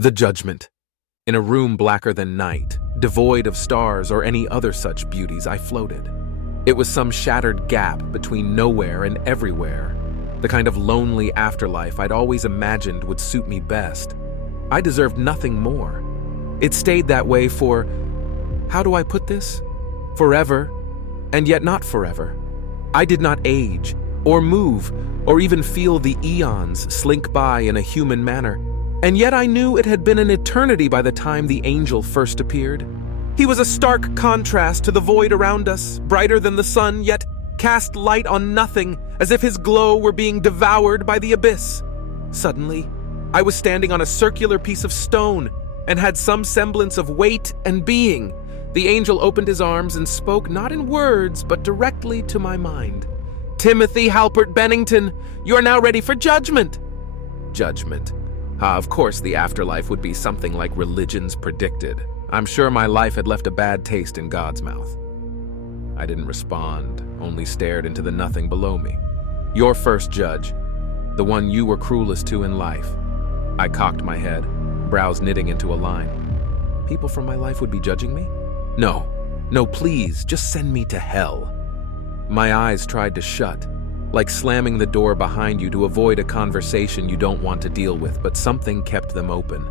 The Judgment. In a room blacker than night, devoid of stars or any other such beauties, I floated. It was some shattered gap between nowhere and everywhere, the kind of lonely afterlife I'd always imagined would suit me best. I deserved nothing more. It stayed that way for, how do I put this? Forever, and yet not forever. I did not age, or move, or even feel the eons slink by in a human manner. And yet I knew it had been an eternity by the time the angel first appeared. He was a stark contrast to the void around us, brighter than the sun, yet cast light on nothing, as if his glow were being devoured by the abyss. Suddenly, I was standing on a circular piece of stone, and had some semblance of weight and being. The angel opened his arms and spoke not in words, but directly to my mind. "Timothy Halpert Bennington, you are now ready for judgment." Judgment. Of course the afterlife would be something like religions predicted. I'm sure my life had left a bad taste in God's mouth. I didn't respond, only stared into the nothing below me. "Your first judge, the one you were cruelest to in life." I cocked my head, brows knitting into a line. People from my life would be judging me? No, please, just send me to hell. My eyes tried to shut, like slamming the door behind you to avoid a conversation you don't want to deal with, but something kept them open.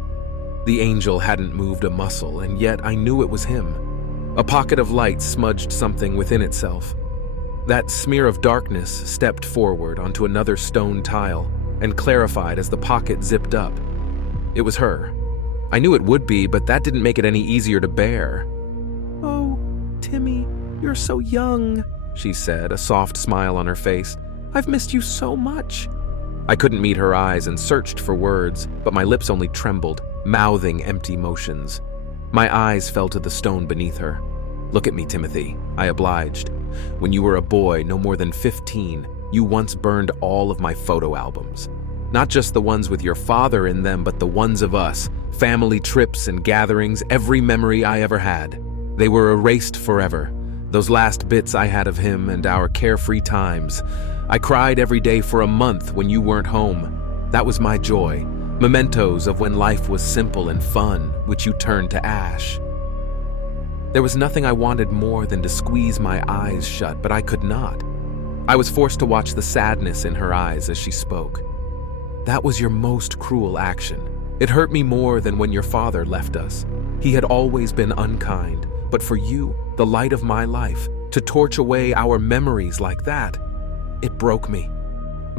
The angel hadn't moved a muscle, and yet I knew it was him. A pocket of light smudged something within itself. That smear of darkness stepped forward onto another stone tile and clarified as the pocket zipped up. It was her. I knew it would be, but that didn't make it any easier to bear. "Oh, Timmy, you're so young," she said, a soft smile on her face. "I've missed you so much." I couldn't meet her eyes and searched for words, but my lips only trembled, mouthing empty motions. My eyes fell to the stone beneath her. "Look at me, Timothy," I obliged. "When you were a boy, no more than 15, you once burned all of my photo albums. Not just the ones with your father in them, but the ones of us, family trips and gatherings, every memory I ever had. They were erased forever. Those last bits I had of him and our carefree times. I cried every day for a month when you weren't home. That was my joy. Mementos of when life was simple and fun, which you turned to ash." There was nothing I wanted more than to squeeze my eyes shut, but I could not. I was forced to watch the sadness in her eyes as she spoke. "That was your most cruel action. It hurt me more than when your father left us. He had always been unkind, but for you, the light of my life, to torch away our memories like that, it broke me."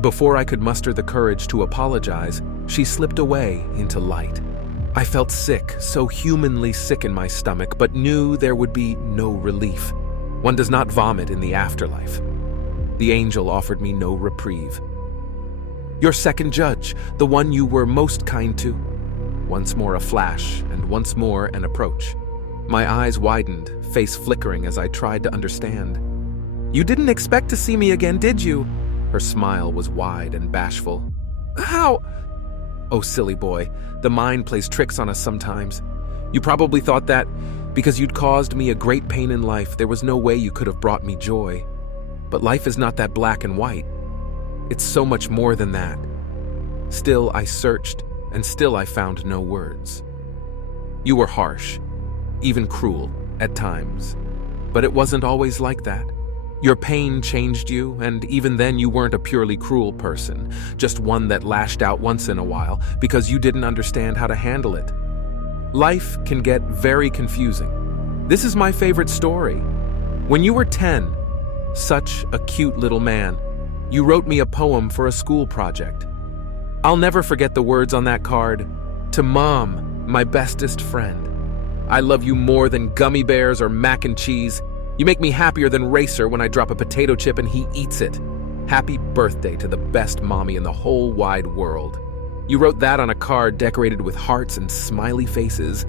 Before I could muster the courage to apologize, she slipped away into light. I felt sick, so humanly sick in my stomach, but knew there would be no relief. One does not vomit in the afterlife. The angel offered me no reprieve. "Your second judge, the one you were most kind to." Once more a flash, and once more an approach. My eyes widened, face flickering as I tried to understand. "You didn't expect to see me again, did you?" Her smile was wide and bashful. "How?" "Oh, silly boy, the mind plays tricks on us sometimes. You probably thought that, because you'd caused me a great pain in life, there was no way you could have brought me joy. But life is not that black and white. It's so much more than that." Still I searched, and still I found no words. "You were harsh, even cruel, at times. But it wasn't always like that. Your pain changed you, and even then you weren't a purely cruel person, just one that lashed out once in a while because you didn't understand how to handle it. Life can get very confusing. This is my favorite story. When you were 10, such a cute little man, you wrote me a poem for a school project. I'll never forget the words on that card. To Mom, my bestest friend. I love you more than gummy bears or mac and cheese. You make me happier than Racer when I drop a potato chip and he eats it. Happy birthday to the best mommy in the whole wide world." You wrote that on a card decorated with hearts and smiley faces.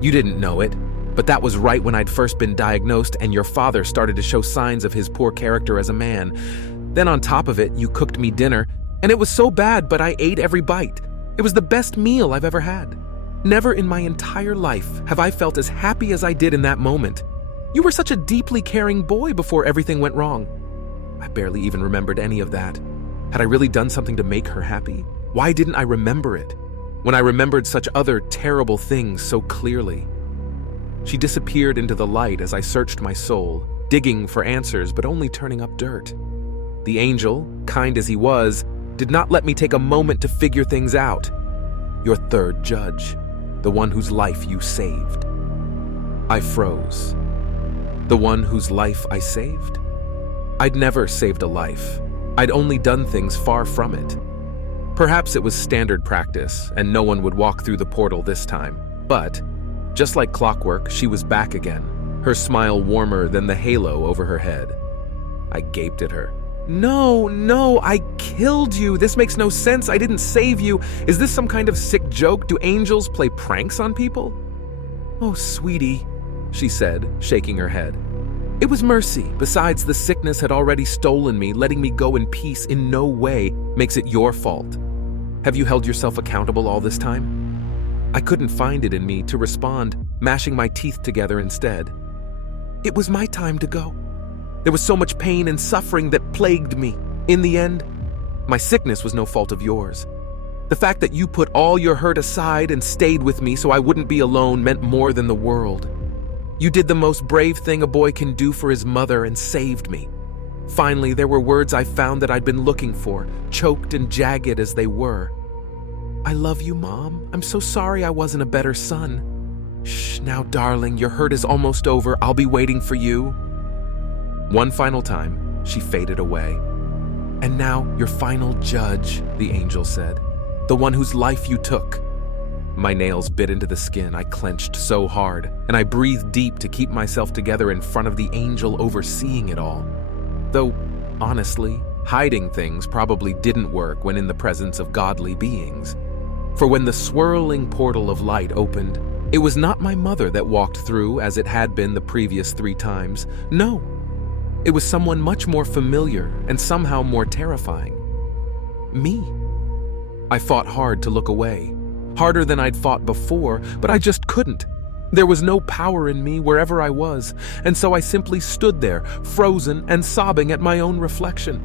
You didn't know it, but that was right when I'd first been diagnosed and your father started to show signs of his poor character as a man. Then on top of it, you cooked me dinner, and it was so bad, but I ate every bite. It was the best meal I've ever had. Never in my entire life have I felt as happy as I did in that moment. You were such a deeply caring boy before everything went wrong. I barely even remembered any of that. Had I really done something to make her happy? Why didn't I remember it? when I remembered such other terrible things so clearly. She disappeared into the light as I searched my soul, digging for answers but only turning up dirt. The angel, kind as he was, did not let me take a moment to figure things out. Your third judge, the one whose life you saved. I froze. The one whose life I saved? I'd never saved a life. I'd only done things far from it. Perhaps it was standard practice, and no one would walk through the portal this time. But, just like clockwork, she was back again, her smile warmer than the halo over her head. I gaped at her. No, I killed you. This makes no sense. I didn't save you. Is this some kind of sick joke? Do angels play pranks on people? Oh, sweetie, she said, shaking her head. It was mercy. Besides, the sickness had already stolen me. Letting me go in peace in no way makes it your fault. Have you held yourself accountable all this time? I couldn't find it in me to respond, mashing my teeth together instead. It was my time to go. There was so much pain and suffering that plagued me. In the end, my sickness was no fault of yours. The fact that you put all your hurt aside and stayed with me so I wouldn't be alone meant more than the world. You did the most brave thing a boy can do for his mother and saved me. Finally, there were words I found that I'd been looking for, choked and jagged as they were. I love you, Mom. I'm so sorry I wasn't a better son. Shh, now, darling, your hurt is almost over. I'll be waiting for you. One final time, she faded away. And now, your final judge, the angel said. The one whose life you took. My nails bit into the skin. I clenched so hard, and I breathed deep to keep myself together in front of the angel overseeing it all. Though, honestly, hiding things probably didn't work when in the presence of godly beings. For when the swirling portal of light opened, it was not my mother that walked through as it had been the previous 3 times. No. It was someone much more familiar and somehow more terrifying. Me. I fought hard to look away. Harder than I'd fought before, but I just couldn't. There was no power in me wherever I was, and so I simply stood there, frozen and sobbing at my own reflection.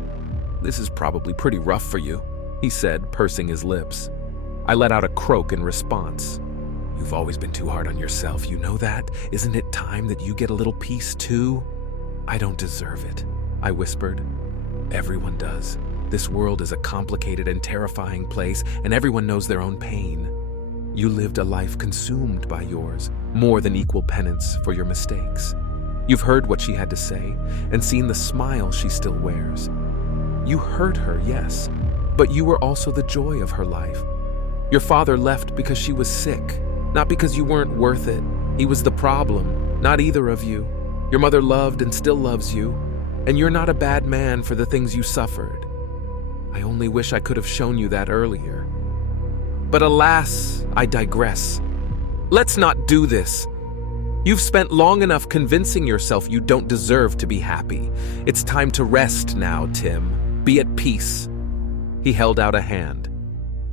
This is probably pretty rough for you, he said, pursing his lips. I let out a croak in response. You've always been too hard on yourself, you know that? Isn't it time that you get a little peace too? I don't deserve it, I whispered. Everyone does. This world is a complicated and terrifying place, and everyone knows their own pain. You lived a life consumed by yours, more than equal penance for your mistakes. You've heard what she had to say, and seen the smile she still wears. You hurt her, yes, but you were also the joy of her life. Your father left because she was sick, not because you weren't worth it. He was the problem, not either of you. Your mother loved and still loves you, and you're not a bad man for the things you suffered. I only wish I could have shown you that earlier. But alas, I digress. Let's not do this. You've spent long enough convincing yourself you don't deserve to be happy. It's time to rest now, Tim. Be at peace. He held out a hand.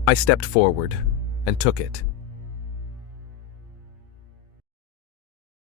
I stepped forward and took it.